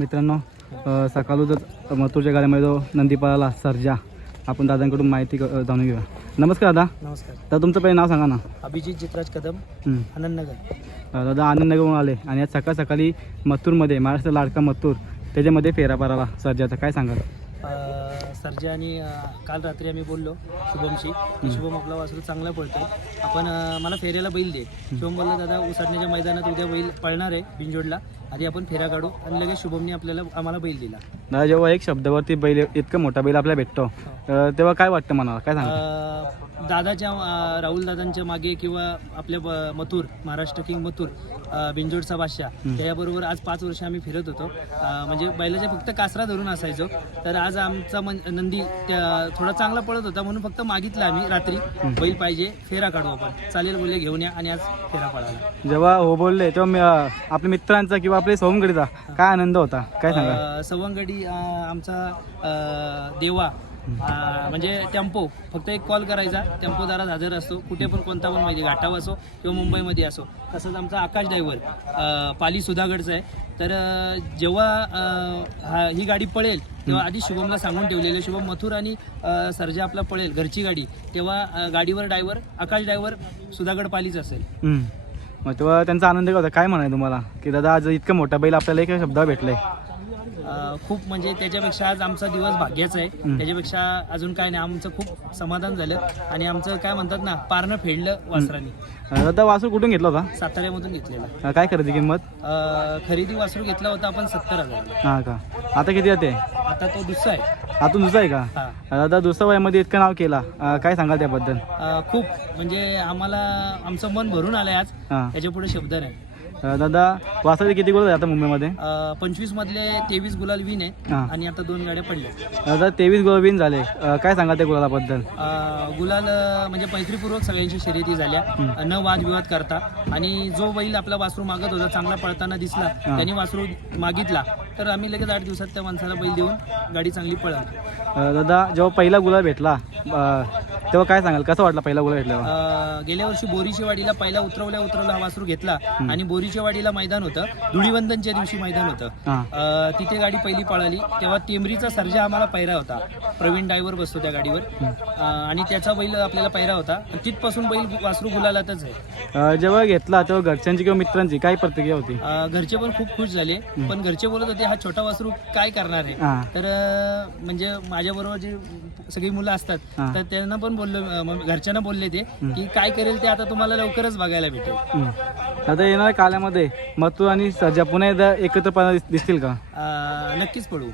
मित्रांनो अ, सकाळूच मथुरच्या गाड्यामध्ये जो नंदी पळाला सर्जा. आपण दादांकडून माहिती जाणून घेऊया. नमस्कार दादा. नमस्कार. दादा तुमचं पहिलं नाव सांगा ना. अभिजित जितराज कदम. आनंदनगर दादा आनंदनगरहून आले आणि आज सकाळ सकाळी मथुरमध्ये महाराष्ट्र लाडका मथुर त्याच्यामध्ये फेरा पळाला सर्जाचा. काय सांगाल? सर्जा आणि काल रात्री आम्ही बोललो शुभमशी. शुभम आपला वासरू चांगला पळतो आपण मला फेऱ्याला बैल दे. शुभम बोलला दादा उसाटण्याच्या मैदानात उद्या बैल पळणार आहे बिंजोडला आधी आपण फेरा काढू आणि लगेच शुभमने आपल्याला आम्हाला बैल दिला. दादा जेव्हा एक शब्दावरती बैल इतका मोठा बैल आपल्याला भेटतो अ, तेव्हा काय वाटतं मनाला? काय सांगा अ, दादाच्या अ, राहुल दादांच्या मागे किंवा आपल्या ब- मथुर महाराष्ट्र किंग मथुर अ, बिंजोडचा बादशाह त्याच्याबरोबर आज पाच वर्ष आम्ही फिरत होतो. अ, म्हणजे बैलाच्या फक्त कासरा धरून असायचो. तर आज आमचा मन- नंदी त्या थोडा चांगला पळत होता म्हणून फक्त मागितला आम्ही रात्री. बैल पाहिजे फेरा काढू आपण. चालेल बोलले घेऊन या आणि आज फेरा पळाला. जेव्हा हो बोलले तेव्हा मी, अ, आपल्या मित्रांचा किंवा आपल्या सोमगडीचा काय आनंद होता? काय सांगा अ, सवंगडी अ, आमचा अ, देवा अ, म्हणजे टेम्पो. फक्त एक कॉल करायचा. टेम्पो दारात हजर असतो कुठे पण कोणता पण माहिती घाटाव असो किंवा मुंबईमध्ये असो. तसंच आमचा आकाश ड्रायव्हर पाली सुधागडचा आहे. तर अ, जेव्हा अ, हा- ही गाडी पळेल तेव्हा आधी शुभमला सांगून ठेवलेलं शुभम मथुर आणि अ, सर्जा आपला पळेल घरची गाडी. तेव्हा अ, गाडीवर ड्रायव्हर आकाश ड्रायव्हर सुधागड पालीच असेल. हम्म. मग तेव्हा त्यांचा आनंद काय होता? काय म्हणाय तुम्हाला? की दादा आज इतका मोठा बैल आपल्याला एक शब्दा भेटलाय. खूप म्हणजे त्याच्यापेक्षा आज आमचा दिवस भाग्याचा आहे. त्याच्यापेक्षा अजून काय नाही आमचं खूप समाधान झालं. आणि आमचं काय म्हणतात ना पारणं फेडलं वासरांनी. अ, दादा वासू कुठून घेतला होता? साताऱ्यामधून घेतलेला. अ, काय खरेदी किंमत? अ, खरेदी वासरू घेतला होता आपण सत्तर हजार. हा का? आता किती जाते आता तो दुसरा आहे. आतून दुसरा आहे का? हा. अ, दादा दुसऱ्या वयामध्ये इतकं नाव केला. अ, काय सांगाल त्याबद्दल? अ, खूप. म्हणजे आम्हाला आमचं मन भरून आलंय आज. हां. त्याच्या पुढे शब्द नाही. दादा वासाचे किती गोल आता मुंबईमध्ये? पंचवीस मधले तेवीस गुलाल विन आहे हां. आणि आता दोन गाड्या पडल्या. दादा तेवीस गोल विन झाले. अ, काय सांगाल त्या गुलालाबद्दल? अ, गुलाल अ, म्हणजे मैत्रीपूर्वक सगळ्यांची शर्यती झाल्या. न वादविवाद करता. आणि जो बैल आपला वासरू मागत होता चांगला पळताना दिसला त्यांनी वासरू मागितला तर आम्ही लगेच आठ दिवसात त्या माणसाला बैल देऊन गाडी चांगली पळवली. अ, दादा जेव्हा पहिला गुलाल भेटला अ, तेव्हा काय सांगाल? कसं वाटलं पहिला भेटल्यावर अ, गेल्या वर्षी बोरीच्या वाडीला पहिला उतरवल्या उतरवला हा वासरू घेतला आणि बोरीच्या वाडीला मैदान होतं. धुळीवंदनच्या दिवशी मैदान होतं. हां. अ, तिथे गाडी पहिली पळाली. तेव्हा टेंबरीचा सर्जा आम्हाला पैरा होता. प्रवीण डायव्हर बसतो त्या गाडीवर. अ, आणि त्याचा बैल आपल्याला पैरा होता. आणि तिथपासून बैल वासरू गुलालातच आहे. अ, जेव्हा घेतला तेव्हा घरच्यांची किंवा मित्रांची काय प्रतिक्रिया होती? अ, घरचे पण खूप खुश झाले. पण घरचे बोलत होते हा छोटा वासरू काय करणार आहे? हां. तर अ, म्हणजे माझ्याबरोबर जी सगळी मुलं असतात हां. तर त्यांना पण बोललो मग घरच्यांना बोलले ते की काय करेल ते आता तुम्हाला लवकरच बघायला भेटेल. हम्म. दादा येणाऱ्या काळामध्ये मथुर आणि सर्जा पुन्हा एकदा एकत्रपणा दिस- दिसतील का? अ, नक्कीच पडू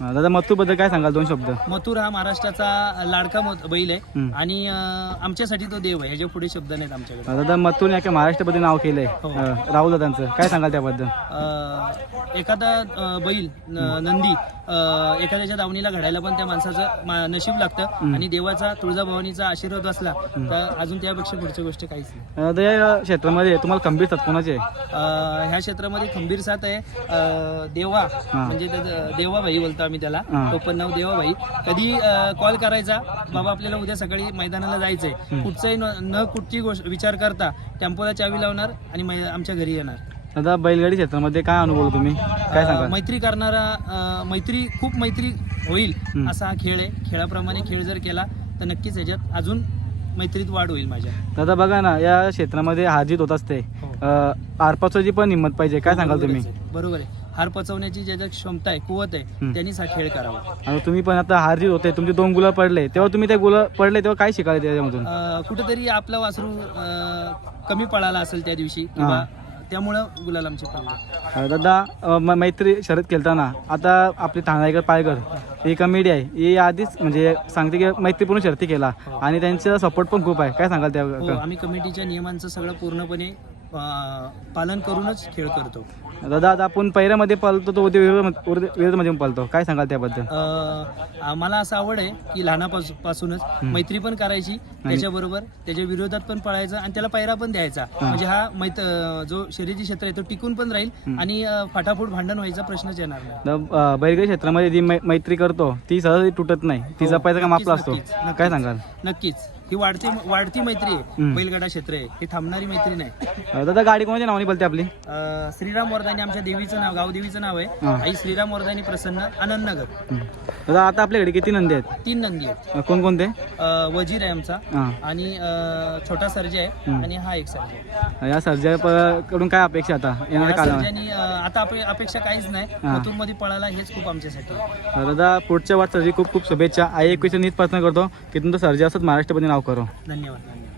दादा मथुरबद्दल काय सांगाल? दोन शब्द. मथुर हा महाराष्ट्राचा लाडका मत- बैल आहे. हम्म. आणि अ, आमच्यासाठी तो देव आहे. ह्याच्या पुढे शब्द नाहीत आमच्याकडे. दादा मथुर या महाराष्ट्रामध्ये नाव केलंय. हो. अ, राहुल दादांचं. काय सांगाल त्याबद्दल? अ, एखादा अ, बैल न- नंदी अ, एखाद्याच्या दावणीला घडायला पण त्या माणसाचं मा- नशीब लागतं. आणि देवाचा तुळजाभवानीचा आशीर्वाद असला तर अजून त्यापेक्षा पुढची गोष्ट काहीच नाही. अ, दादा या क्षेत्रामध्ये तुम्हाला खंबीर साथ कोणाची अ, ह्या क्षेत्रामध्ये खंबीर साथ आहे अ, देवा. म्हणजे त्याचं- देवाभाई बोलतो आम्ही त्याला. तो पण नाव देवाभाई कधी कॉल करायचा? बाबा आपल्याला उद्या सकाळी मैदानाला जायचंय. कुठचाही न कुठची गोष्ट विचार करता टेम्पोला चावी लावणार आणि आमच्या घरी येणार. दादा बैलगाडी क्षेत्रामध्ये काय अनुभव तुम्ही? काय अ, सांगाल? मैत्री करणारा मैत्री खूप मैत्री होईल. असा हा खेळ आहे. खेळाप्रमाणे खेळ जर केला तर नक्कीच याच्यात अजून मैत्रीत वाढ होईल माझ्या. दादा बघा ना या क्षेत्रामध्ये हारजीत होत असते. हो. अ, आरपाचोची पण हिंमत पाहिजे काय सांगाल तुम्ही? बरोबर आहे. हार पचवण्याची ज्याच्या क्षमता आहे कुवत आहे. त्यांनीच हा खेळ करावा. आणि तुम्ही पण आता हारजीत होते तुमचे दोन गुलाब पडले तेव्हा तुम्ही ते गुलाब पडले तेव्हा काय शिकायला त्याच्यामधून? अ, कुठेतरी आपला वासरू अ, कमी पळाला असेल त्या दिवशी किंवा त्यामुळं गुलाल आमचे पडले अ, दादा अ, म- मैत्री शरद खेळताना आता आपले ठाण्याकर पायगर ही कमेडी आहे. ही आधीच म्हणजे सांगते की मैत्रीपूर्ण शर्ती केला. आणि त्यांचा सपोर्ट पण खूप आहे. काय सांगाल त्या हो आम्ही कमिटीच्या नियमांचं सगळं पूर्णपणे पालन करूनच खेळ करतो. दादा आता आपण पैऱ्यामध्ये पळतो तो विरोधमध्ये पळतो काय सांगाल त्याबद्दल? मला असं आवड आहे की लहानापासूनच मैत्री पण करायची त्याच्याबरोबर त्याच्या विरोधात पण पळायचं आणि त्याला पैरा पण द्यायचा. म्हणजे हा मैत जो शर्यती क्षेत्र आहे तो टिकून पण राहील आणि फाटाफूट भांडण व्हायचा प्रश्नच येणार नाही. बैलगाडी क्षेत्रामध्ये जी मैत्री करतो ती सहज तुटत नाही. ती हो, जपायचं काम आपलं असतो. काय. सांगाल? नक्कीच. ही वाढती वाढती मैत्री आहे. बैलगाडा क्षेत्र आहे. ही थांबणारी मैत्री नाही. अं, दादा गाडी कोणाच्या नावाने बोलते आपली? अं, श्रीराम वर्धानी आमच्या देवीचं नाव गावदेवीचं नाव आहे. आई श्रीराम वर्धानी प्रसन्न आनंदनगर हं. दादा आता आपल्याकडे किती नंदी आहेत? तीन नंदी आहेत. अं, कोणकोणते? अं, वजीर आहे आमचा. हां. आणि अं, छोटा सर्जा आहे. आणि हा एक सर्जा आहे. या सर्जा कडून काय अपेक्षा आता येणाऱ्या या कालामध्ये सर्जानी अं, आता अपे- अपेक्षा काहीच नाही. हा. मथुरमध्ये पळायला हेच खूप आमच्यासाठी. दादा पुढच्या वाटचाली खूप खूप शुभेच्छा. आई एकवीसच्या नीट प्रार्थना करतो की तुमचं सर्जा असत महाराष्ट्रमध्ये नाव करो. धन्यवाद. धन्यवाद